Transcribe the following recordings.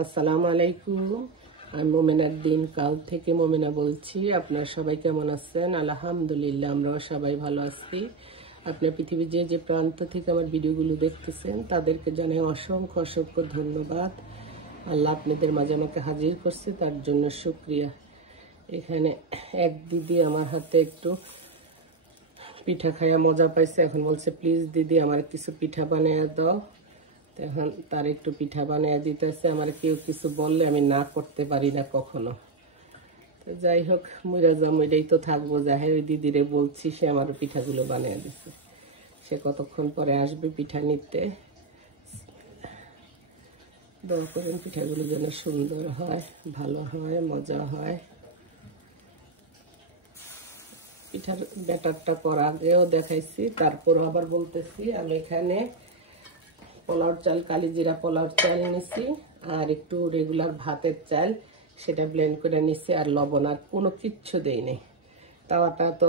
আসসালামু আলাইকুম। আমি মোমেনার দিন কাল থেকে মোমেনা বলছি। আপনারা সবাই কেমন আছেন? আলহামদুলিল্লাহ, আমরাও সবাই ভালো আছি। আপনার পৃথিবীর যে যে প্রান্ত থেকে আমার ভিডিওগুলো দেখতেছেন তাদেরকে জানাই অসংখ্য অসংখ্য ধন্যবাদ। আল্লাহ আপনাদের মাঝে আমাকে হাজির করছে, তার জন্য শুকরিয়া। এখানে এক দিদি আমার হাতে একটু পিঠা খাইয়া মজা পাইছে, এখন বলছে প্লিজ দিদি আমার কিছু পিঠা বানিয়ে দাও। এখন তার একটু পিঠা বানিয়ে দিতেছে। আমার কেউ কিছু বললে আমি না করতে পারি না কখনো। তো যাই হোক, মইরাই তো থাকবো। যাই ওই দিদিরে বলছি, সে আমার পিঠাগুলো বানিয়ে দিচ্ছে। সে কতক্ষণ পরে আসবে পিঠা নিতে। দোয়া করেন পিঠাগুলো যেন সুন্দর হয়, ভালো হয়, মজা হয়। পিঠার ব্যাটারটা করা আগেও দেখাইছি, তারপর আবার বলতেছি। আমি এখানে পোলাওর চাল, কালিজিরা পোলাওর চাল নিছি, আর একটু রেগুলার ভাতের চাল, সেটা ব্লেন্ড করে নিছি। আর লবণ আর কোনো কিচ্ছু দেই নেই। তাওয়াটা তো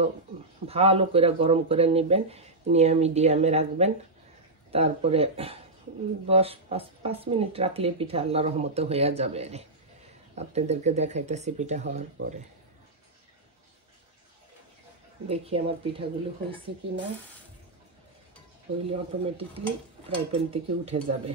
ভালো করে গরম করে নেবেন, নিয়ে মিডিয়ামে রাখবেন। তারপরে 5 মিনিট রাখলে পিঠা আল্লাহ রহমতে হয়ে যাবে। আপনাদেরকে দেখাইতেছি পিঠা হওয়ার পরে। দেখি আমার পিঠাগুলো হয়েছে কিনা। হইলে অটোমেটিকলি ফ্রাই প্যান থেকে উঠে যাবে।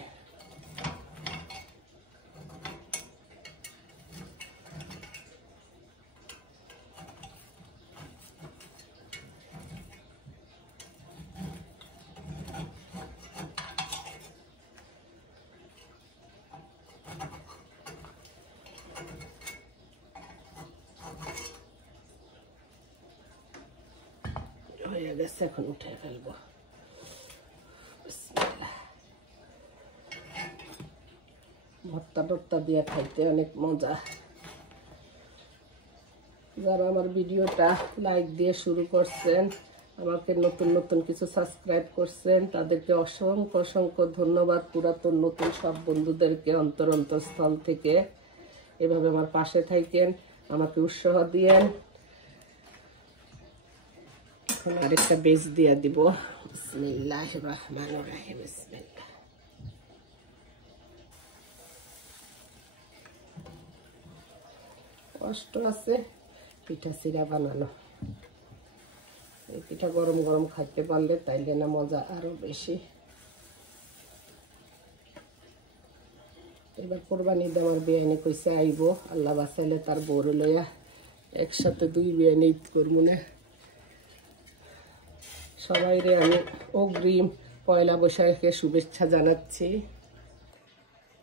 হয়ে গেছে, এখন উঠে ফেলবো। ভর্তা টর্তা দিয়ে খাইতে অনেক মজা। যারা আমার ভিডিওটা লাইক দিয়ে শুরু করছেন, আমাকে নতুন নতুন কিছু সাবস্ক্রাইব করছেন, তাদেরকে অসংখ্য অসংখ্য ধন্যবাদ। পুরাতন নতুন সব বন্ধুদেরকে অন্তরস্থল থেকে এভাবে আমার পাশে থাকেন, আমাকে উৎসাহ দিয়েন। এখন আরেকটা বেজ দিয়ে দিব। বিসমিল্লাহির রহমানির রহিম। বিসমিল্লাহ। কষ্ট আছে পিঠা চিরা বানানো। এই পিঠা গরম গরম খাইতে পারলে তাইলে না মজা আরো বেশি। এবার কোরবানি দেওয়ার বিয়ানি কইসে আইব, আল্লাহ বাঁচাইলে তার বউরে লইয়া একসাথে 2 বিয়ানি ঈদ করবো না। সবাইরে আমি অগ্রিম পয়লা বৈশাখে শুভেচ্ছা জানাচ্ছি।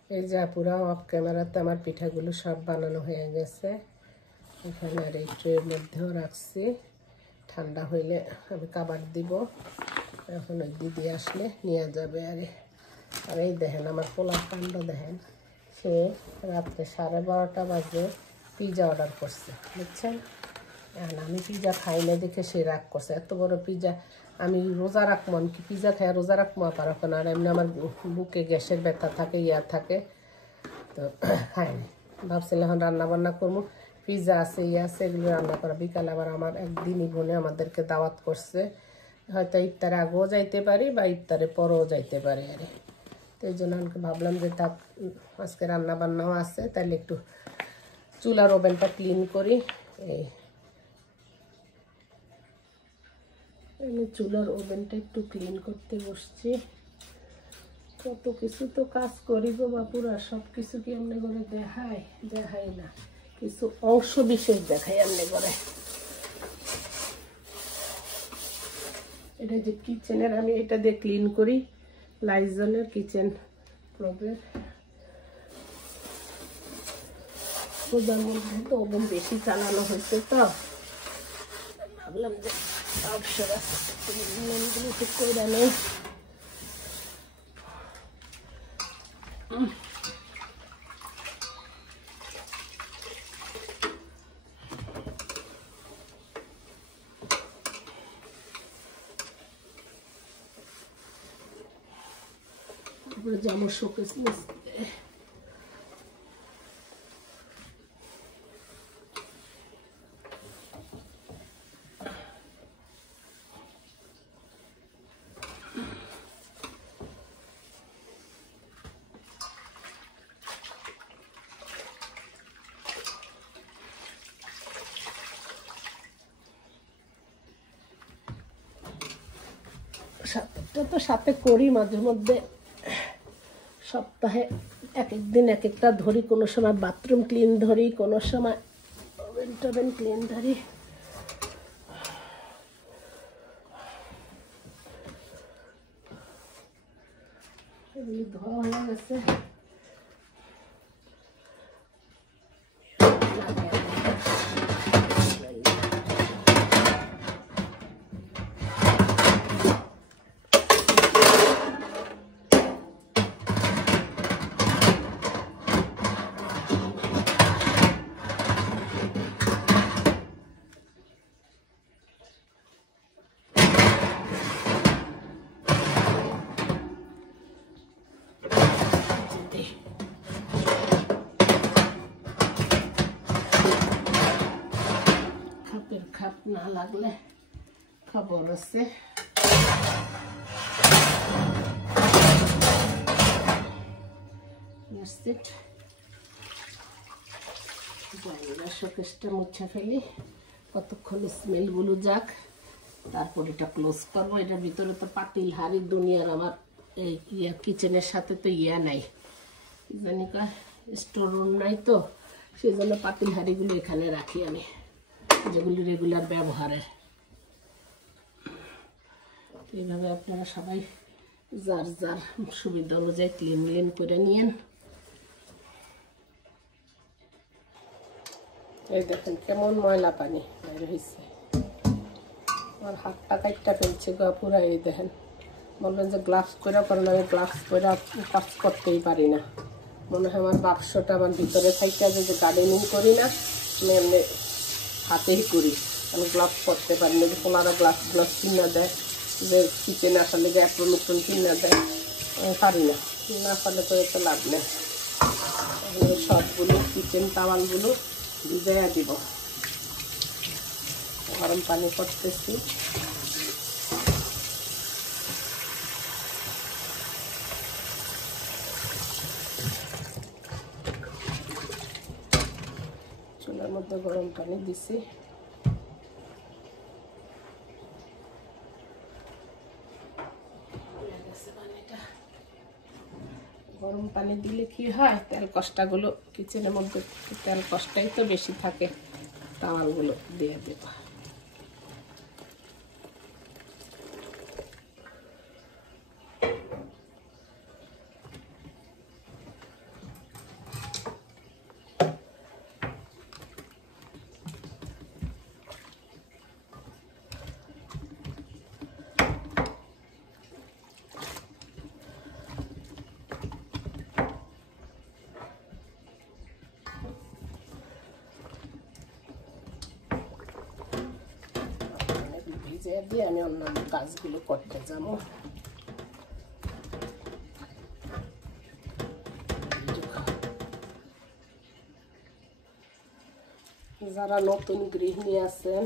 এই যে পুরা অফ ক্যামেরাতে আমার পিঠাগুলো সব বানানো হয়ে গেছে। এখানে আর এই ট্রের মধ্যেও রাখছি, ঠান্ডা হইলে আমি কাবার দিব। এখন ওই দিদি আসলে নিয়ে যাবে। আর এই দেখেন আমার পোলার কাণ্ড দেখেন। সে রাত্রে 12:30 বাজে পিজা অর্ডার করছে, বুঝছেন? এখন আমি পিজা খাই না দেখে সে রাগ করছে। এত বড় পিজা আমি রোজা রাখবো, আমি কি পিজা খাই রোজা রাখবো? আবার এখন আর এমনি আমার বুকে গ্যাসের ব্যথা থাকে, থাকে, তো খাই না। ভাবছিলাম এখন রান্না বান্না করবো, পিজা আছে আছে এগুলো রান্না করা। বিকালে আবার আমার একদিনই বোনে আমাদেরকে দাওয়াত করছে, হয়তো ইফতারে আগেও যাইতে পারি বা ইফতারে পরেও যাইতে পারি। তো এই জন্য আমাকে ভাবলাম যে থাক, আজকে রান্না বান্নাও আছে, তাহলে একটু চুলার ওভেনটা ক্লিন করি। আমি চুলার ওভেনটা একটু ক্লিন করতে বসছি। কত কিছু তো কাজ করি গো বাপুরা, সব কিছু কি এমনি করে দেখাই না, কিছু অংশ বিশেষ দেখাই এমনি করে। এটা যে কিচেনের, আমি এটা দিয়ে ক্লিন করি, লাইজলের কিচেন প্রবের। পূজার মধ্যে তো ওভেন বেশি চালানো হয়েছে, তো ভাবলাম যে অবসর ঠিক করে নেই। তারপরে জামার শোকেস কাজটা তো সাথে করি মাঝে মধ্যে, সপ্তাহে এক এক দিন এক একটা ধরি। কোনো সময় বাথরুম ক্লিন ধরি, কোনো সময় ওভেন টোভেন ক্লিন ধরি। এগুলি ধোয়া হয়ে গেছে। খাপ না লাগলে খবর আছে। শোকেসটা মুছে ফেলি, কতক্ষণ স্মেল গুলো যাক, তারপর এটা ক্লোজ করবো। এটার ভিতরে তো পাতিল হাড়ি দুনিয়ার আমার এই কিচেনের সাথে তো নাই, জানি কা স্টোর রুম নাই, তো সেই জন্য পাতিল হাড়িগুলো এখানে রাখি আমি, যেগুলি রেগুলার ব্যবহারের। এইভাবে আপনারা সবাই যার যার সুবিধা অনুযায়ী ক্লিন করে নিয়েন। এই দেখেন কেমন ময়লা পানি বের হয়েছে, আমার হাতটা কাটটা ফেলছে গা পুরা। এই দেখেন, বলবেন যে গ্লাভস করে করেন, আমি গ্লাভস করে কাজ করতেই পারি না। মনে হয় আমার বাক্সটা আমার ভিতরে থাকতে, যে গার্ডেনিং করি না আমি এমনি হাতেই করি, আমি গ্লাভস করতে পারি না। যে পোলারা গ্লাভস কিনা দেয়, যে কিচেনে আসলে যে অ্যাপ্রন উপ্রন কিনা দেয়, আমি পারি না, না পারলে তো এত লাভ নেই। সবগুলো কিচেন টাওয়ালগুলো ভিজাইয়া দিব, গরম পানি করতেছি। চুলার মধ্যে গরম পানি দিছি, গরম পানি দিলে কি হয়, তেল কষ্টাগুলো কিচেনের মধ্যে তেল কষ্টাই তো বেশি থাকে, তাওয়ালগুলো দিয়ে দেব। দিয়ে আমি অন্যান্য কাজগুলো করতে যাবো। যারা নতুন গৃহিণী আছেন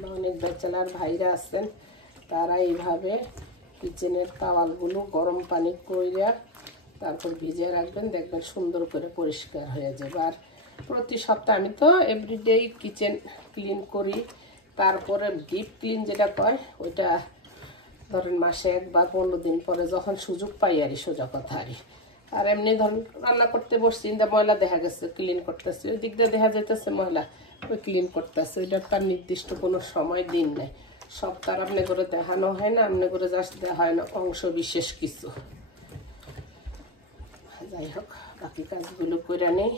বা অনেক ব্যাচেলার ভাইরা আছেন, তারা এইভাবে কিচেনের তাওয়ালগুলো গরম পানি কইরা তারপর ভিজিয়ে রাখবেন, দেখবেন সুন্দর করে পরিষ্কার হয়ে যাবে। আর প্রতি সপ্তাহে আমি তো এভরিডে কিচেন ক্লিন করি, তারপরে ডিপ ক্লিন যেটা কয় ওইটা ধরেন মাসে একবার 15 দিন পরে যখন সুযোগ পাই আর সোজা কথা। আর এমনি ধরেন রান্না করতে বসছি, ময়লা দেখা গেছে ক্লিন করতেছি, ওই দিক দিয়ে দেখা যাইতেছে ময়লা, ওই ক্লিন করতেছে। ওইটার তার নির্দিষ্ট কোনো সময় দিন নেই, সব তার আপনি করে দেখানো হয় না, আপনি করে জাস্ট দেওয়া হয় না অংশ বিশেষ কিছু। যাই হোক, বাকি কাজগুলো করে নেই।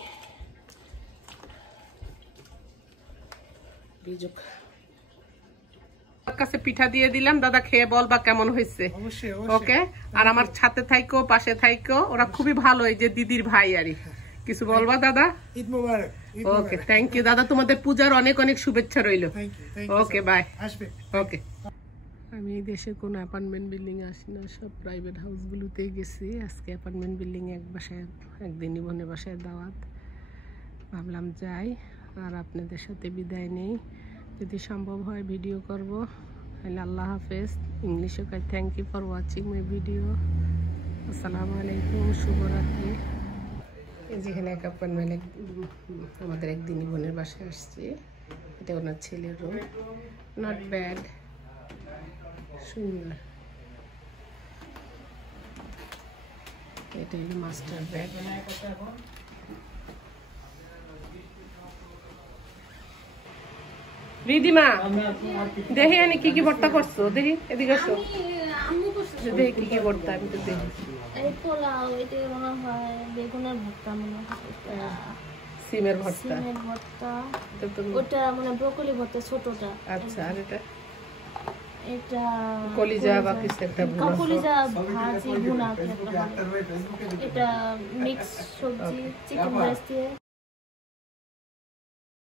বিজুক কাছে পিঠা দিয়ে দিলাম, দাদা খেয়ে বলবা কেমন হয়েছে। ওকে, আর আমার সাথে থাইকো, পাশে থাইকো, ওরা খুবই ভালো, এই যে দিদির ভাই আর কিছু বলবা দাদা। ঈদ মোবারক। ওকে, থ্যাংক ইউ দাদা, তোমাদের পূজার অনেক অনেক শুভেচ্ছা রইল। ওকে, বাই। ওকে, আমি দেশে কোনো অ্যাপার্টমেন্ট বিল্ডিং আসি না, সব প্রাইভেট হাউসগুলোতেই গেছি। আজকে অ্যাপার্টমেন্ট বিল্ডিং এক বাসায়, একদিনই বোনের বাসায় দাওয়াত, ভাবলাম যাই আর আপনাদের সাথে বিদায় নেই। যদি সম্ভব হয় ভিডিও করব। আল্লাহ হাফেজ। ইংলিশে কই thank you for watching my video. আসসালামু আলাইকুম, শুভরাত্রি। যেখানে এক অ্যাপার্টমেন্ট আমাদের একদিনই বোনের বাসায় আসছি, এটা ওনার ছেলের রুম, নট ব্যাড, সুন্দর। এটা হলো মাস্টার ব্যাগ। রিদিমা দেখি আমি কি কি ভর্তা করছো, দেখি এদিকে আসো, দেখি কি কি ভর্তা, আমি তো দেখি। পোলাও, এটা মনে হয় বেগুনের ভর্তা, মনে হয় সিমের ভর্তা, সিমের ভর্তা, ওটা মানে ব্রকলি ভর্তা ছোটটা। আচ্ছা, আর এটা এটা কলিজা বা কিছু একটা ভুনা, কলিজা ভাজি ভুনা, এটা মিক্স সবজি চিকেন রাইস দিয়ে।